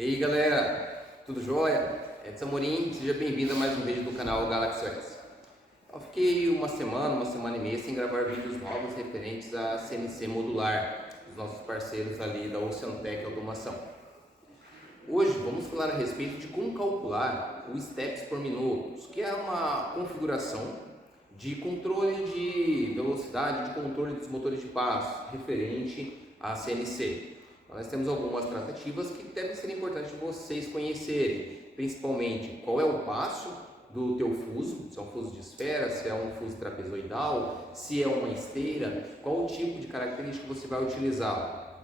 E aí galera, tudo jóia? Edson Amorim, seja bem-vindo a mais um vídeo do canal Galaxy OS. Eu fiquei uma semana e meia sem gravar vídeos novos referentes a CNC modular, dos nossos parceiros ali da Oceantec Automação. Hoje vamos falar a respeito de como calcular o steps por minutos, que é uma configuração de controle de velocidade, de controle dos motores de passo, referente a CNC. Nós temos algumas tratativas que devem ser importantes vocês conhecerem, principalmente qual é o passo do teu fuso, se é um fuso de esfera, se é um fuso trapezoidal, se é uma esteira, qual o tipo de característica você vai utilizar,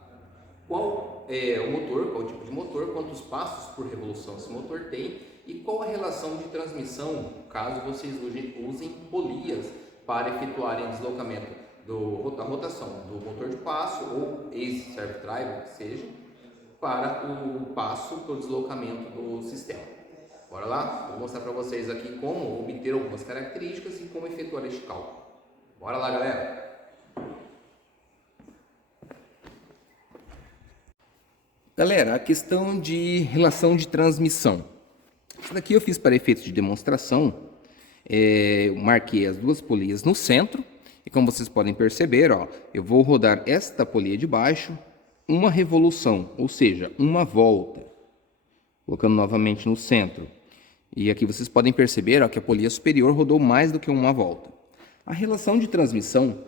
qual é o motor, qual o tipo de motor, quantos passos por revolução esse motor tem e qual a relação de transmissão, caso vocês usem polias para efetuarem deslocamento da rotação do motor de passo ou ex-servo drive, que seja, para o passo para o deslocamento do sistema. Bora lá? Vou mostrar para vocês aqui como obter algumas características e como efetuar este cálculo. Bora lá, galera! Galera, a questão de relação de transmissão. Isso daqui eu fiz para efeitos de demonstração. Eu marquei as duas polias no centro. E como vocês podem perceber, eu vou rodar esta polia de baixo uma revolução, ou seja, uma volta. Colocando novamente no centro. E aqui vocês podem perceber que a polia superior rodou mais do que uma volta. A relação de transmissão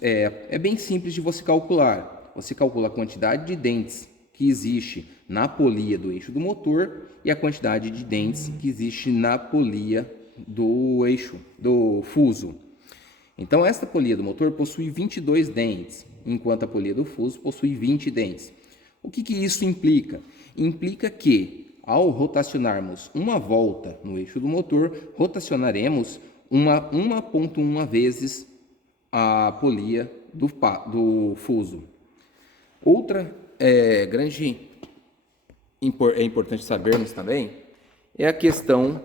é bem simples de você calcular. Você calcula a quantidade de dentes que existe na polia do eixo do motor e a quantidade de dentes que existe na polia do eixo do fuso. Então, esta polia do motor possui 22 dentes, enquanto a polia do fuso possui 20 dentes. O que isso implica? Implica que, ao rotacionarmos uma volta no eixo do motor, rotacionaremos 1,1 vezes a polia do fuso. Outra importante sabermos também é a questão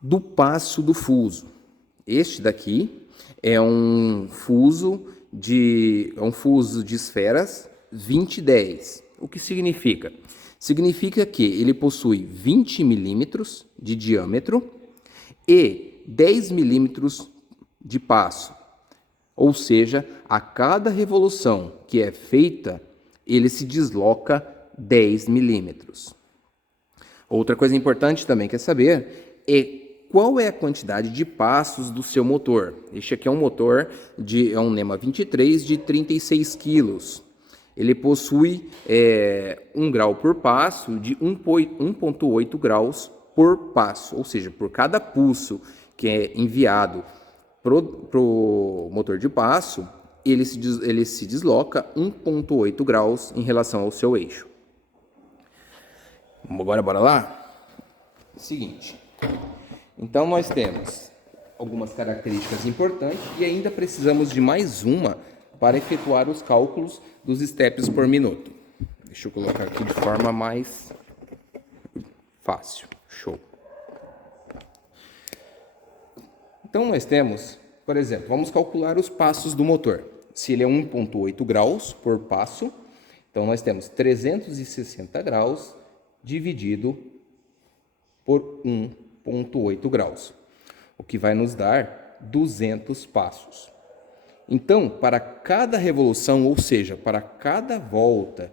do passo do fuso. Este daqui é um fuso de esferas 2010. O que significa? Significa que ele possui 20 milímetros de diâmetro e 10 milímetros de passo. Ou seja, a cada revolução que é feita, ele se desloca 10 milímetros. Outra coisa importante também que é saber é qual é a quantidade de passos do seu motor. Este aqui é um motor é um NEMA 23 de 36 kg. Ele possui 1 grau por passo de 1,8 graus por passo. Ou seja, por cada pulso que é enviado para o motor de passo, ele se desloca 1,8 graus em relação ao seu eixo. Agora, bora lá? Seguinte. Então, nós temos algumas características importantes e ainda precisamos de mais uma para efetuar os cálculos dos steps por minuto. Deixa eu colocar aqui de forma mais fácil. Show. Então, nós temos, por exemplo, vamos calcular os passos do motor. Se ele é 1,8 graus por passo, então nós temos 360 graus dividido por 1,8 graus, o que vai nos dar 200 passos. Então, para cada revolução, ou seja, para cada volta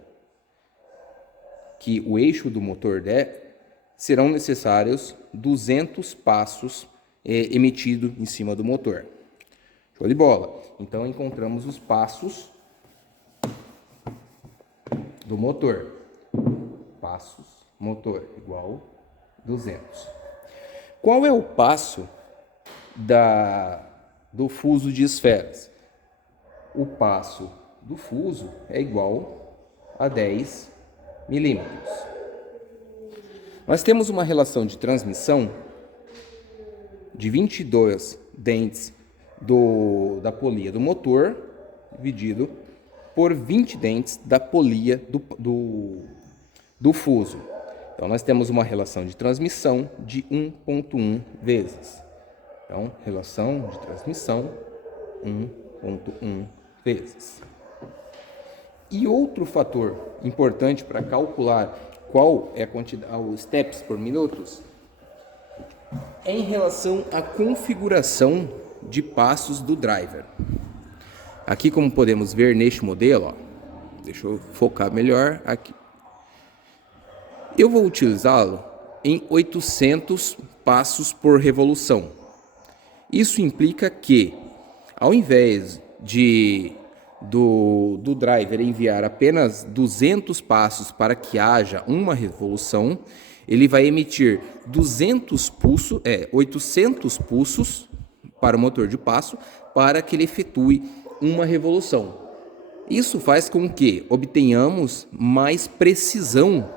que o eixo do motor der, serão necessários 200 passos emitidos em cima do motor. Show de bola! Então, encontramos os passos do motor. Passos, motor, igual 200. Qual é o passo do fuso de esferas? O passo do fuso é igual a 10 milímetros. Nós temos uma relação de transmissão de 22 dentes da polia do motor dividido por 20 dentes da polia do fuso. Então, nós temos uma relação de transmissão de 1,1 vezes. Então, relação de transmissão 1,1 vezes. E outro fator importante para calcular qual é a quantidade, os steps por minutos, é em relação à configuração de passos do driver. Aqui, como podemos ver neste modelo, ó, deixa eu focar melhor aqui. Eu vou utilizá-lo em 800 passos por revolução. Isso implica que, ao invés do driver enviar apenas 200 passos para que haja uma revolução, ele vai emitir 800 pulsos para o motor de passo para que ele efetue uma revolução. Isso faz com que obtenhamos mais precisão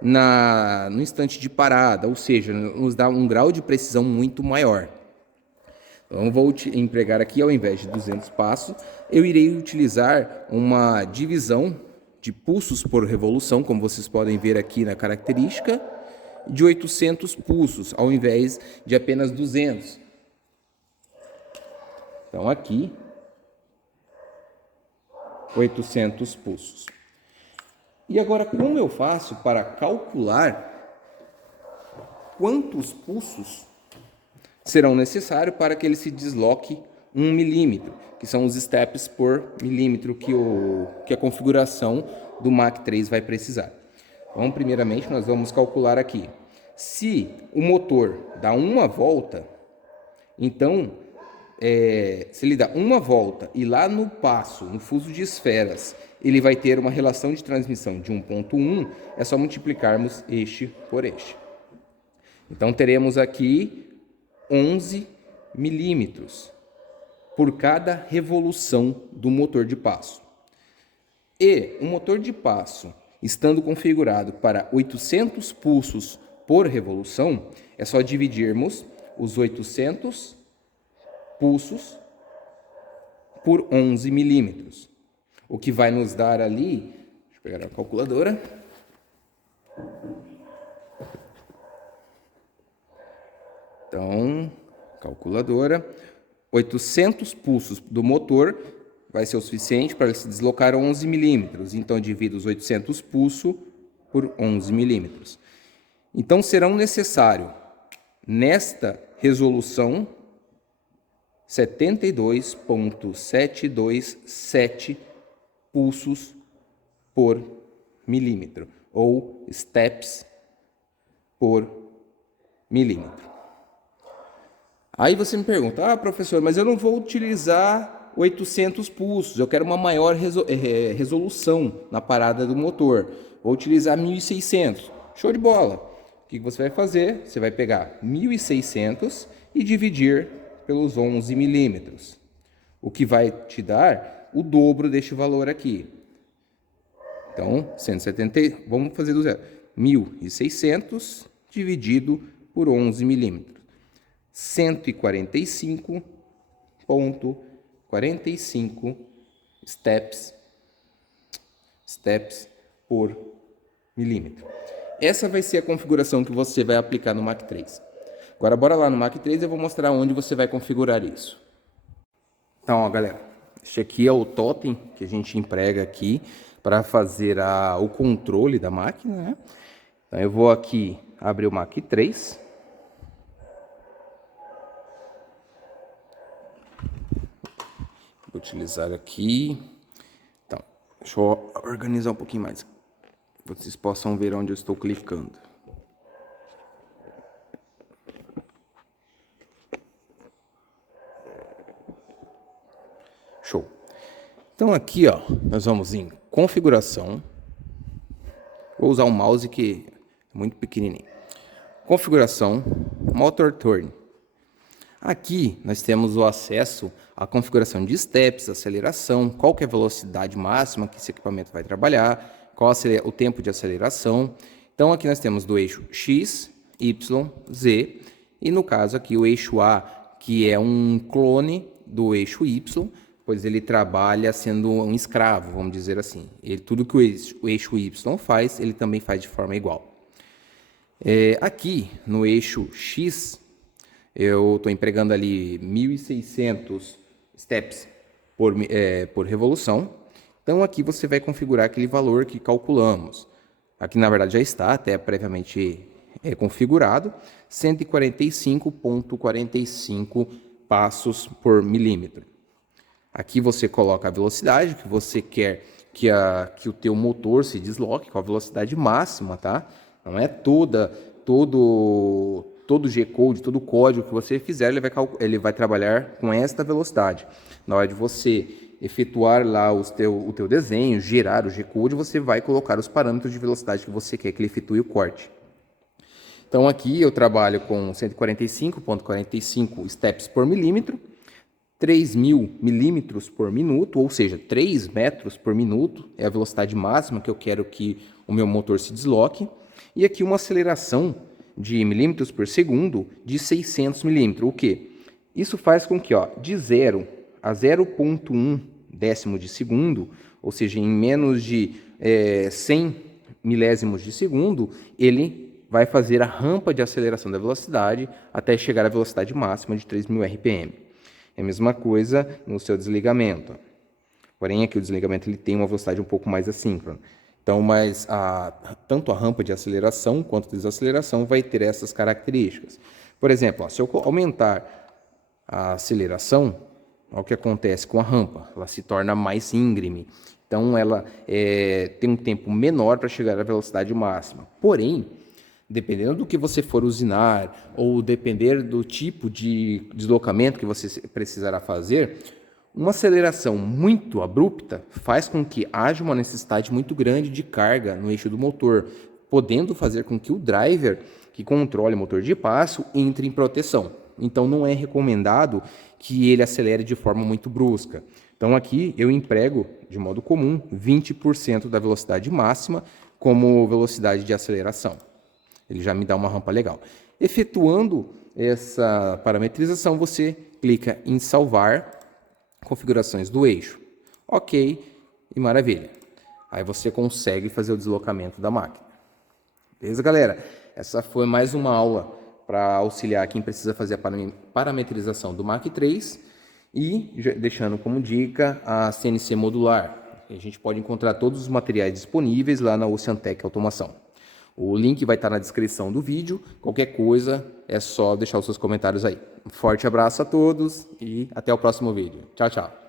no instante de parada, ou seja, nos dá um grau de precisão muito maior. Então, eu vou empregar aqui, ao invés de 200 passos, eu irei utilizar uma divisão de pulsos por revolução, como vocês podem ver aqui na característica, de 800 pulsos, ao invés de apenas 200. Então, aqui, 800 pulsos. E agora, como eu faço para calcular quantos pulsos serão necessários para que ele se desloque 1 milímetro, que são os steps por milímetro que a configuração do Mach 3 vai precisar? Então, primeiramente, nós vamos calcular aqui. Se o motor dá uma volta, então, se ele dá uma volta e lá no passo, no fuso de esferas, ele vai ter uma relação de transmissão de 1,1, é só multiplicarmos este por este. Então, teremos aqui 11 milímetros por cada revolução do motor de passo. E o motor de passo, estando configurado para 800 pulsos por revolução, é só dividirmos os 800 pulsos por 11 milímetros. O que vai nos dar ali, deixa eu pegar a calculadora. Então, calculadora, 800 pulsos do motor vai ser o suficiente para ele se deslocar 11 milímetros. Então, divido os 800 pulsos por 11 milímetros. Então, serão necessários, nesta resolução, 72,727 pulsos por milímetro, ou steps por milímetro. Aí você me pergunta, professor, mas eu não vou utilizar 800 pulsos, eu quero uma maior resolução na parada do motor, vou utilizar 1600. Show de bola! O que você vai fazer? Você vai pegar 1600 e dividir pelos 11 milímetros, o que vai te dar o dobro deste valor aqui. Então, 170, vamos fazer do zero. 1.600 dividido por 11 milímetros. 145,45 steps por milímetro. Essa vai ser a configuração que você vai aplicar no Mach 3. Agora, bora lá no Mach 3 e eu vou mostrar onde você vai configurar isso. Então, ó, galera, este aqui é o totem que a gente emprega aqui para fazer o controle da máquina, né? Então, eu vou aqui abrir o Mach 3. Vou utilizar aqui. Então, deixa eu organizar um pouquinho mais. Vocês possam ver onde eu estou clicando. Show. Então aqui, ó, nós vamos em configuração. Vou usar um mouse que é muito pequenininho. Configuração, motor turn. Aqui nós temos o acesso à configuração de steps, aceleração, qual que é a velocidade máxima que esse equipamento vai trabalhar, qual o tempo de aceleração. Então aqui nós temos do eixo X, Y, Z, e no caso aqui o eixo A, que é um clone do eixo Y, pois ele trabalha sendo um escravo, vamos dizer assim. Tudo que o eixo Y faz, ele também faz de forma igual. Aqui no eixo X, eu estou empregando ali 1.600 steps por revolução. Então aqui você vai configurar aquele valor que calculamos. aqui na verdade já está até previamente configurado, 145,45 passos por milímetro. Aqui você coloca a velocidade que você quer que o teu motor se desloque com a velocidade máxima, tá? Não é todo G-code, todo o código que você fizer, ele vai trabalhar com esta velocidade. Na hora de você efetuar lá o teu desenho, gerar o G-code, você vai colocar os parâmetros de velocidade que você quer que ele efetue o corte. Então aqui eu trabalho com 145,45 steps por milímetro, 3.000 milímetros por minuto, ou seja, 3 metros por minuto é a velocidade máxima que eu quero que o meu motor se desloque. E aqui uma aceleração de milímetros por segundo de 600 milímetros. O que? Isso faz com que de 0 a 0,1 décimo de segundo, ou seja, em menos de 100 milésimos de segundo, ele vai fazer a rampa de aceleração da velocidade até chegar à velocidade máxima de 3.000 RPM. É a mesma coisa no seu desligamento. Porém, aqui o desligamento ele tem uma velocidade um pouco mais assíncrona. Então, tanto a rampa de aceleração quanto a desaceleração vai ter essas características. Por exemplo, se eu aumentar a aceleração, o que acontece com a rampa? Ela se torna mais íngreme. Então, ela tem um tempo menor para chegar à velocidade máxima. Porém, dependendo do que você for usinar ou depender do tipo de deslocamento que você precisará fazer, uma aceleração muito abrupta faz com que haja uma necessidade muito grande de carga no eixo do motor, podendo fazer com que o driver que controle o motor de passo entre em proteção. Então não é recomendado que ele acelere de forma muito brusca. Então aqui eu emprego, de modo comum, 20% da velocidade máxima como velocidade de aceleração. Ele já me dá uma rampa legal. Efetuando essa parametrização, você clica em salvar configurações do eixo. Ok, e maravilha. Aí você consegue fazer o deslocamento da máquina. Beleza, galera? Essa foi mais uma aula para auxiliar quem precisa fazer a parametrização do Mach 3 e deixando como dica a CNC modular. A gente pode encontrar todos os materiais disponíveis lá na Oceantec Automação. O link vai estar na descrição do vídeo. Qualquer coisa é só deixar os seus comentários aí. Um forte abraço a todos e até o próximo vídeo. Tchau, tchau.